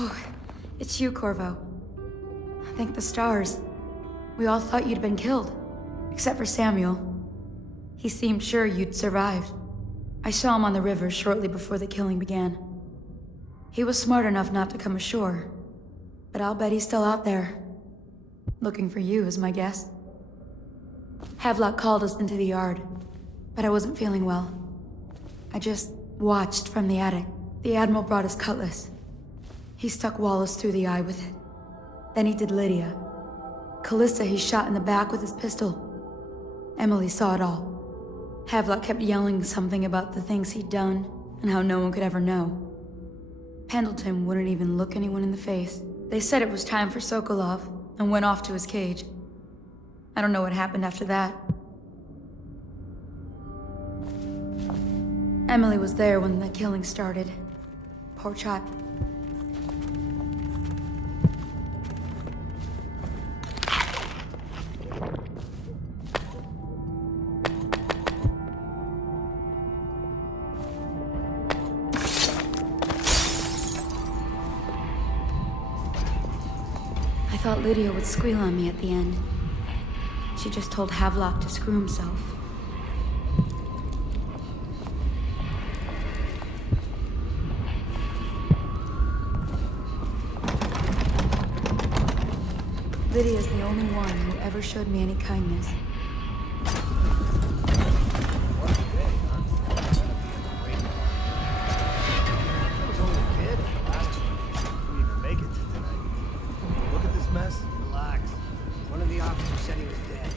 Oh, it's you, Corvo. Thank the stars. We all thought you'd been killed. Except for Samuel. He seemed sure you'd survived. I saw him on the river shortly before the killing began. He was smart enough not to come ashore. But I'll bet he's still out there. Looking for you is my guess. Havelock called us into the yard, but I wasn't feeling well. I just watched from the attic. The Admiral brought his cutlass. He stuck Wallace through the eye with it. Then he did Lydia. Callista he shot in the back with his pistol. Emily saw it all. Havelock kept yelling something about the things he'd done, and how no one could ever know. Pendleton wouldn't even look anyone in the face. They said it was time for Sokolov, and went off to his cage. I don't know what happened after that. Emily was there when the killing started. Poor child. I thought Lydia would squeal on me at the end. She just told Havelock to screw himself. Lydia's the only one who ever showed me any kindness. I was only a kid. We even make it to tonight. Look at this mess. Relax. One of the officers said he was dead.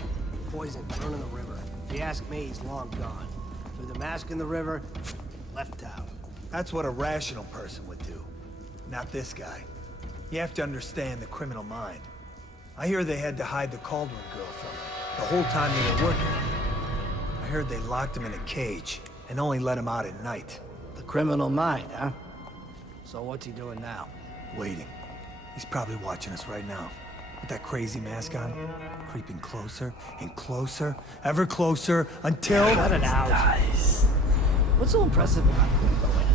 Poisoned, thrown in the river. If you ask me, he's long gone. Threw the mask in the river, left town. That's what a rational person would do. Not this guy. You have to understand the criminal mind. I hear they had to hide the Cauldron girl from him the whole time they were working with him. I heard they locked him in a cage and only let him out at night. The criminal mind, huh? So what's he doing now? Waiting. He's probably watching us right now. With that crazy mask on, creeping closer and closer, ever closer, until... Cut it out. Nice. What's so impressive about Corvo anyway?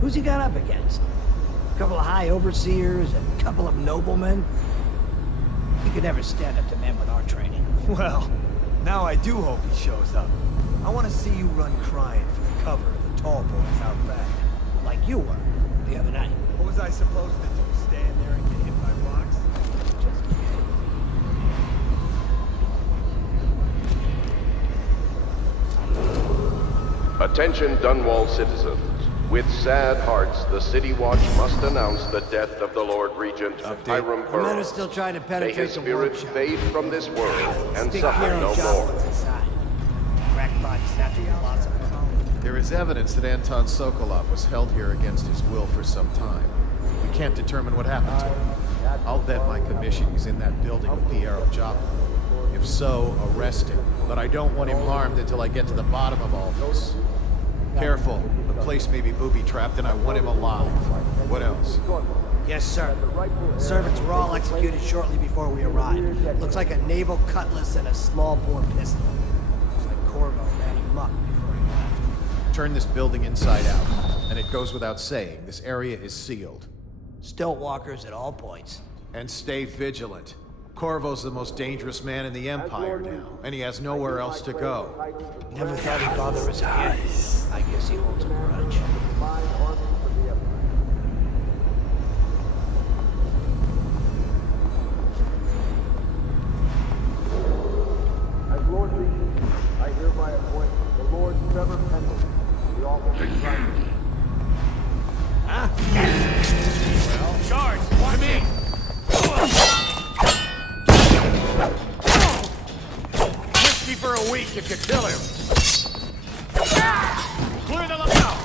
Who's he got up against? A couple of high overseers, a couple of noblemen? He could never stand up to men with our training. Well, now I do hope he shows up. I want to see you run crying for the cover of the tall boys out back. Like you were, the other night. What was I supposed to do, stand there and get hit by rocks? Attention Dunwall citizens. With sad hearts, the City Watch must announce the death of the Lord Regent, Hiram The men are Burrows. still trying to May penetrate his the spirit workshop. fade from this world and Stick suffer hero no John more. wants inside. Cracked body snatching philosopher. There is evidence that Anton Sokolov was held here against his will for some time. We can't determine what happened to him. I'll bet my commission he's in that building with Piero Joppa. If so, arrest him. But I don't want him harmed until I get to the bottom of all this. Careful. The place may be booby-trapped and I want him alive. What else? Yes, sir. The servants were all executed shortly before we arrived. Looks like a naval cutlass and a small-bore pistol. Looks like Corvo ran amok before he left. Turn this building inside out. And it goes without saying, this area is sealed. Stilt walkers at all points. And stay vigilant. Corvo's the most dangerous man in the Empire now, and he has nowhere else to go. Never thought he'd bother us again. I guess he holds a grudge. As Lord Regent, I hereby appoint the Lord Trevor Pendleton to the office of Prime. Well, charge! Come in! Whiskey for a week if you kill him. Clear the lookout!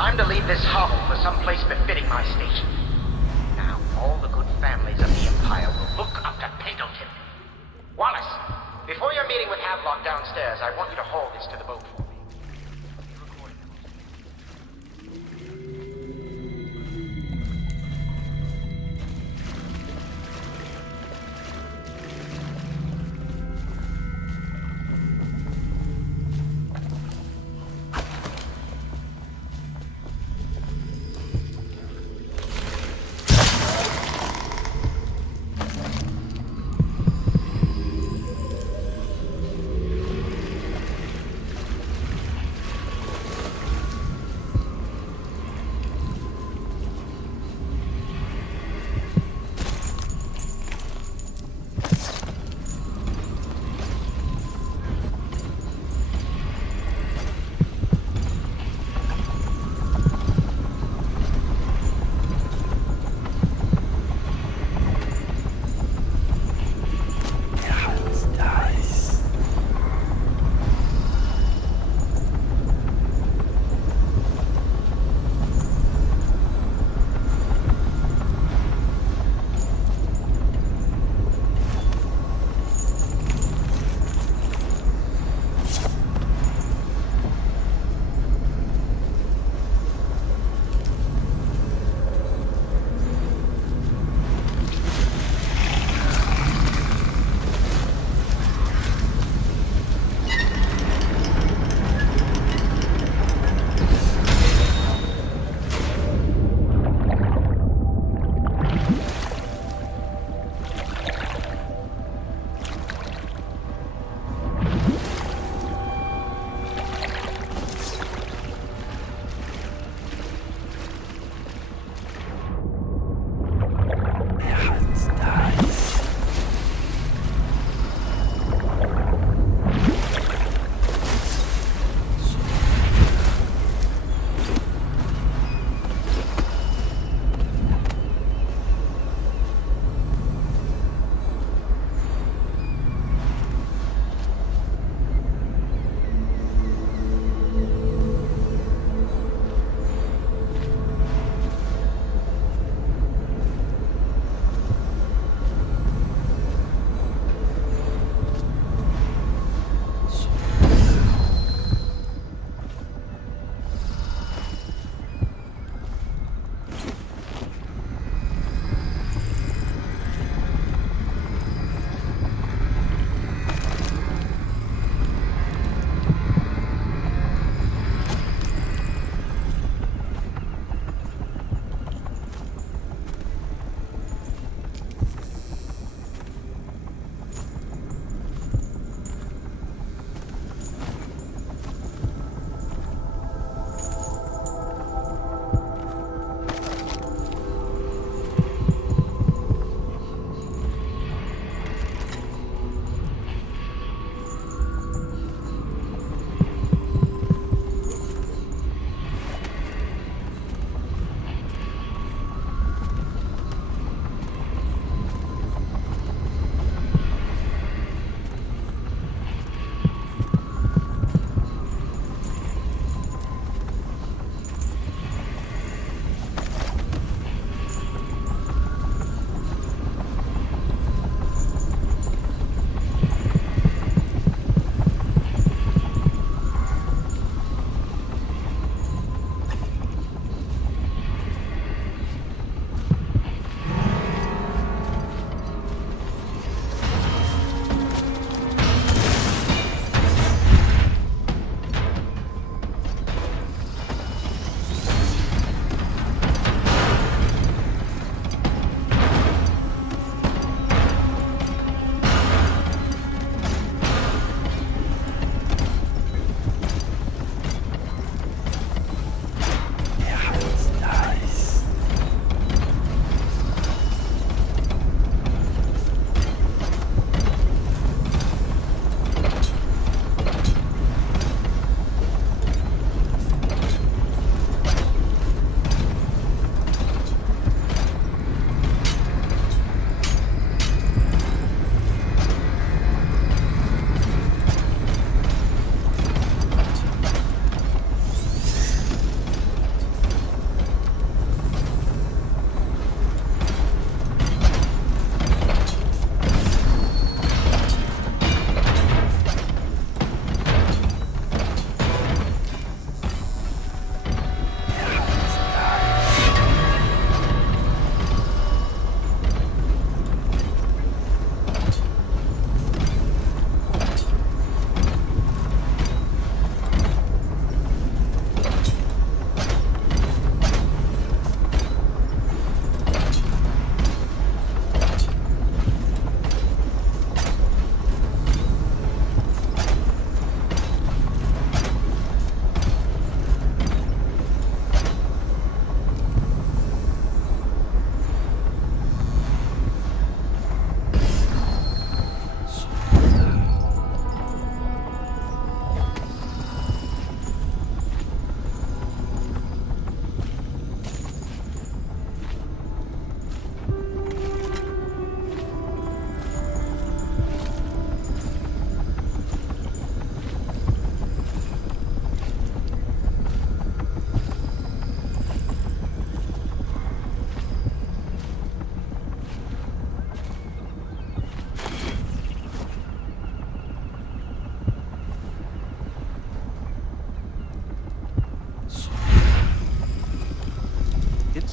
Time to leave this hovel for some place befitting my station. Now, all the good families of the Empire will look up to Pendleton. Wallace, before your meeting with Havelock downstairs, I want you to haul this to the boat for me.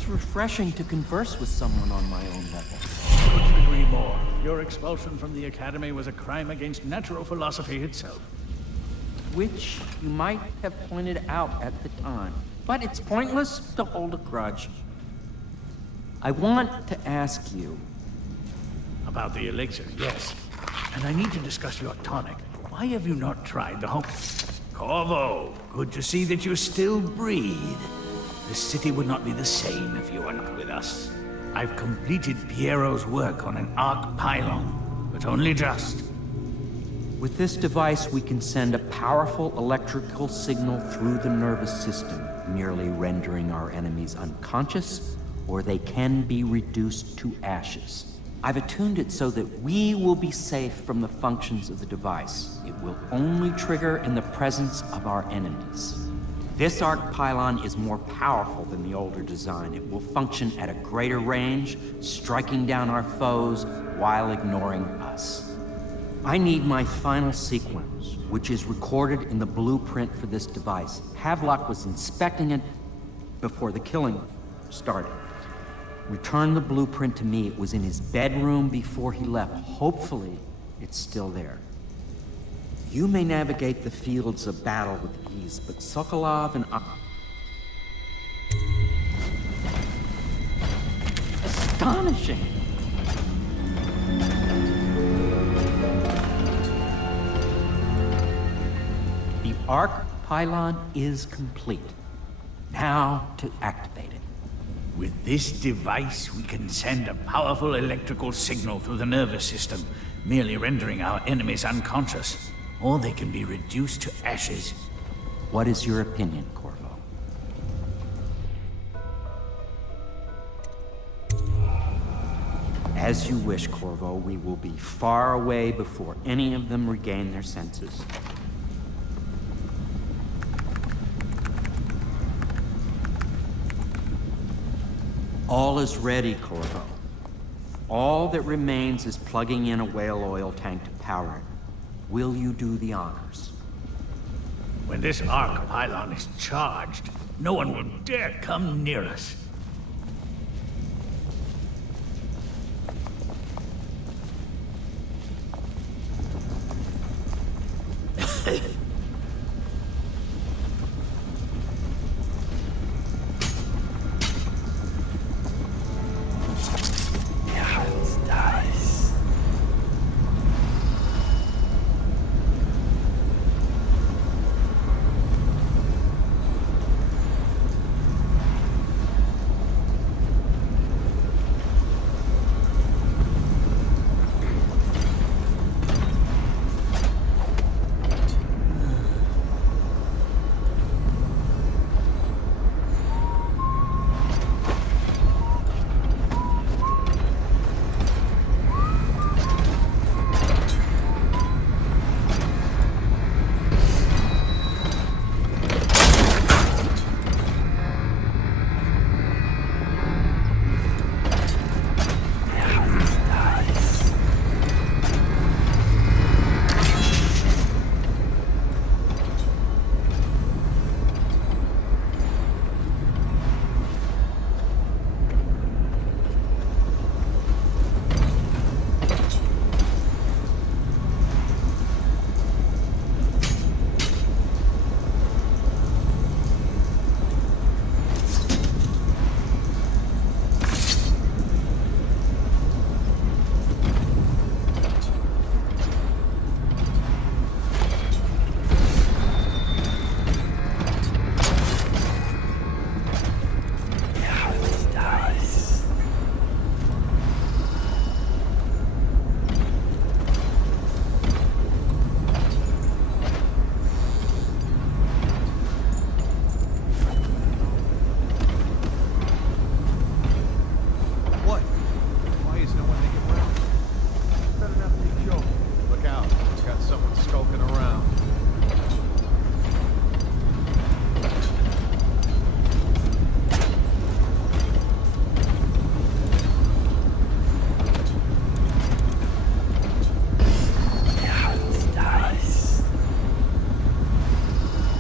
It's refreshing to converse with someone on my own level. Couldn't agree more. Your expulsion from the Academy was a crime against natural philosophy itself. Which you might have pointed out at the time. But it's pointless to hold a grudge. I want to ask you... About the elixir, yes. And I need to discuss your tonic. Why have you not tried the home... Corvo, good to see that you still breathe. The city would not be the same if you were not with us. I've completed Piero's work on an arc pylon, but only just. With this device, we can send a powerful electrical signal through the nervous system, merely rendering our enemies unconscious, or they can be reduced to ashes. I've attuned it so that we will be safe from the functions of the device. It will only trigger in the presence of our enemies. This arc pylon is more powerful than the older design. It will function at a greater range, striking down our foes while ignoring us. I need my final sequence, which is recorded in the blueprint for this device. Havelock was inspecting it before the killing started. Return the blueprint to me. It was in his bedroom before he left. Hopefully, it's still there. You may navigate the fields of battle with ease, but Sokolov and I... Astonishing! The arc pylon is complete. Now to activate it. With this device, we can send a powerful electrical signal through the nervous system, merely rendering our enemies unconscious. Or they can be reduced to ashes. What is your opinion, Corvo? As you wish, Corvo. We will be far away before any of them regain their senses. All is ready, Corvo. All that remains is plugging in a whale oil tank to power it. Will you do the honors? When this arc pylon is charged, no one will dare come near us.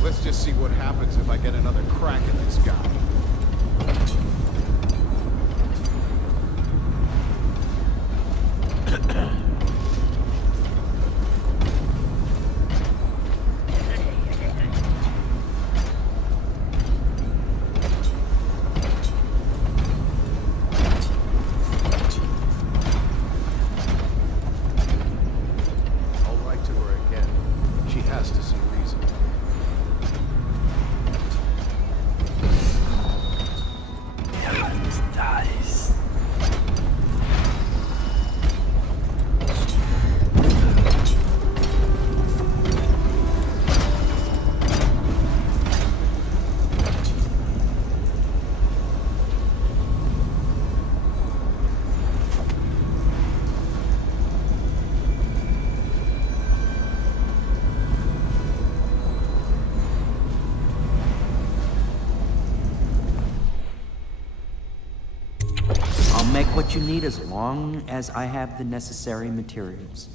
Let's just see what happens if I get another crack at this guy. what you need as long as I have the necessary materials.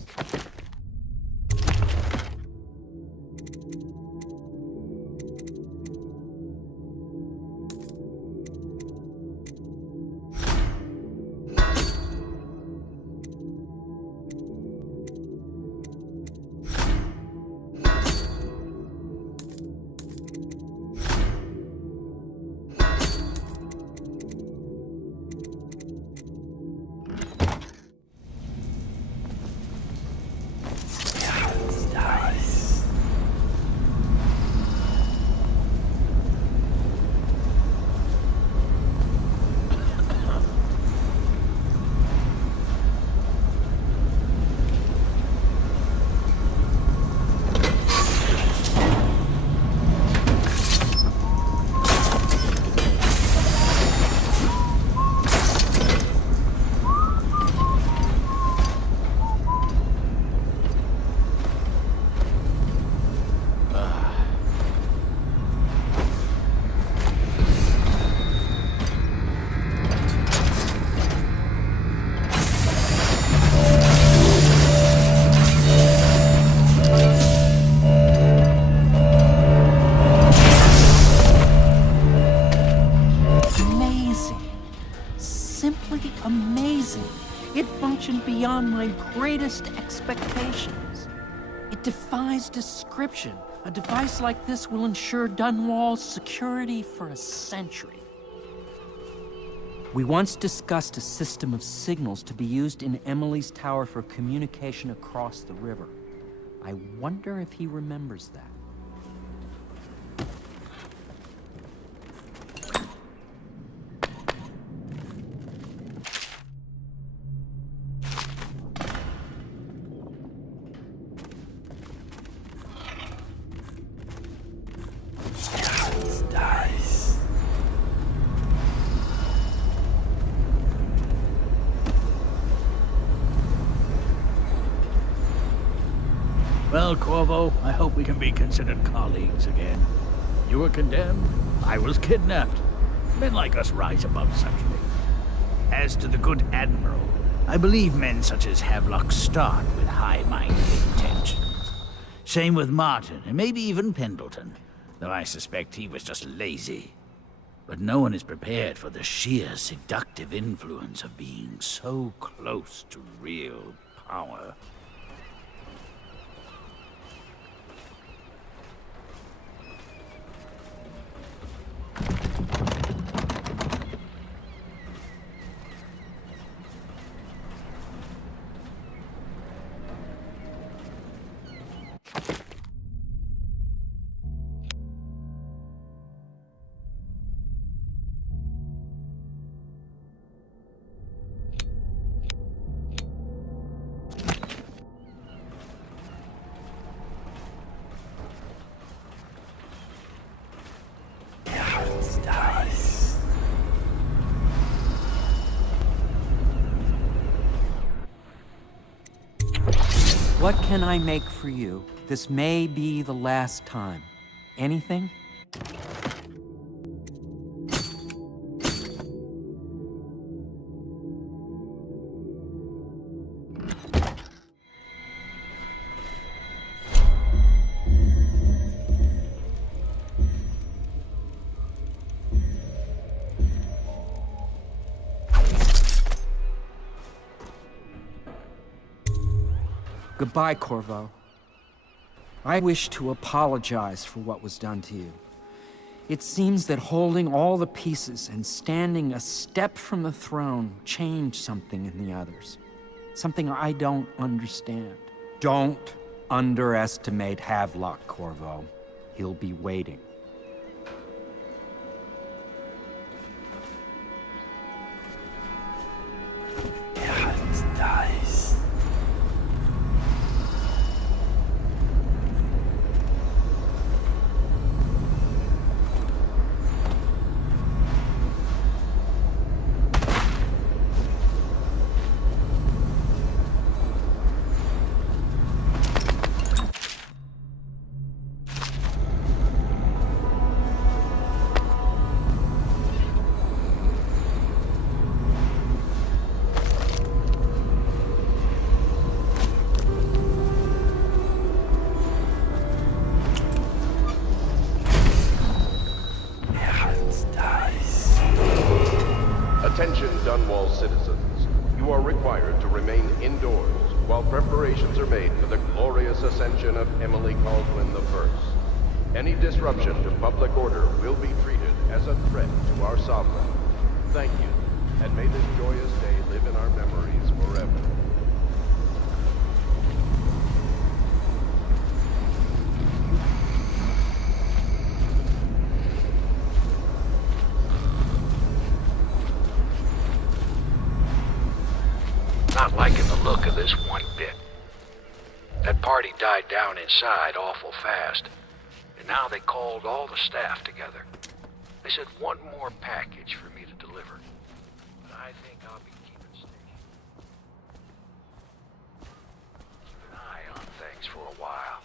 Amazing. It functioned beyond my greatest expectations. It defies description. A device like this will ensure Dunwall's security for a century. We once discussed a system of signals to be used in Emily's tower for communication across the river. I wonder if he remembers that. Well, Corvo, I hope we can be considered colleagues again. You were condemned, I was kidnapped. Men like us rise above such things. As to the good Admiral, I believe men such as Havelock start with high-minded intentions. Same with Martin, and maybe even Pendleton, though I suspect he was just lazy. But no one is prepared for the sheer seductive influence of being so close to real power. What can I make for you? This may be the last time. Anything? Goodbye, Corvo. I wish to apologize for what was done to you. It seems that holding all the pieces and standing a step from the throne changed something in the others. Something I don't understand. Don't underestimate Havelock, Corvo. He'll be waiting. Attention, Dunwall citizens. You are required to remain indoors while preparations are made for the glorious ascension of Emily Caldwin I. Any disruption to public order will be treated as a threat to our sovereign. Thank you, and may this joyous day live in our memories forever. Not liking the look of this one bit. That party died down inside awful fast, and now they called all the staff together. They said one more package for me to deliver, but I think I'll be keeping station. Keep an eye on things for a while.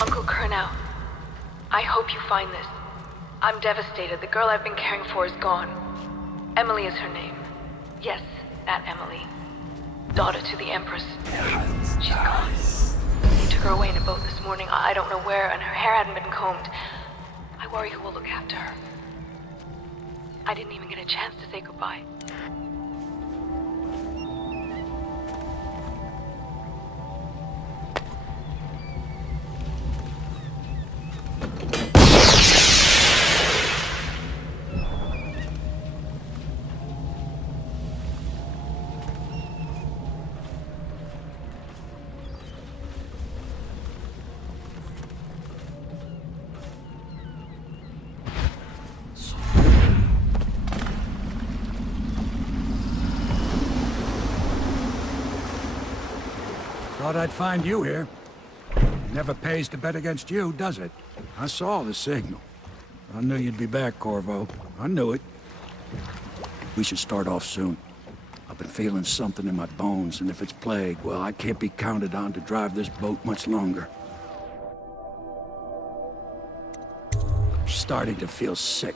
Uncle Kurnow, I hope you find this. I'm devastated. The girl I've been caring for is gone. Emily is her name. Yes, that Emily. Daughter to the Empress. She's gone. They took her away in a boat this morning. I don't know where, and her hair hadn't been combed. I worry who will look after her. I didn't even get a chance to say goodbye. Thought I'd find you here. Never pays to bet against you, does it? I saw the signal. I knew you'd be back, Corvo. I knew it. We should start off soon. I've been feeling something in my bones, and if it's plague, well, I can't be counted on to drive this boat much longer. I'm starting to feel sick.